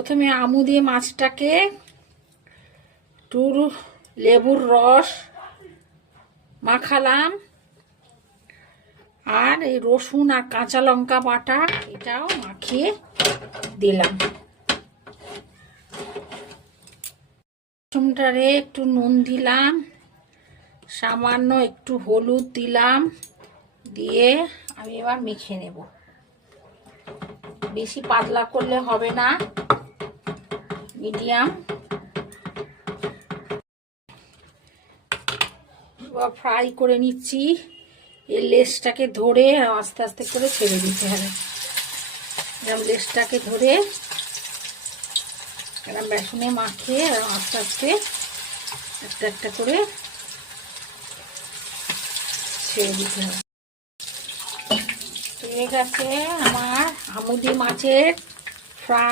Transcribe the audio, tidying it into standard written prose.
প্রথমে আমু দিয়ে মাছটাকে একটু লেবুর রস মাখালাম, আর এই রসুন আর কাঁচা লঙ্কা বাটা এটাও মাখিয়ে দিলাম। রসুনটারে একটু নুন দিলাম, সামান্য একটু হলুদ দিলাম, দিয়ে আমি এবার মেখে নেব। বেশি পাতলা করলে হবে না, মিডিয়াম। এবার ফ্রাই করে নিচ্ছি। এই লেসটাকে ধরে আস্তে আস্তে করে ছেড়ে দিতে হবে। এরকম লেসটাকে ধরে এরকম বেসনে মাখিয়ে আস্তে আস্তে একটা একটা করে ছেড়ে দিতে হবে। হয়ে গেছে আমার আমুদি মাছের ফ্রাই।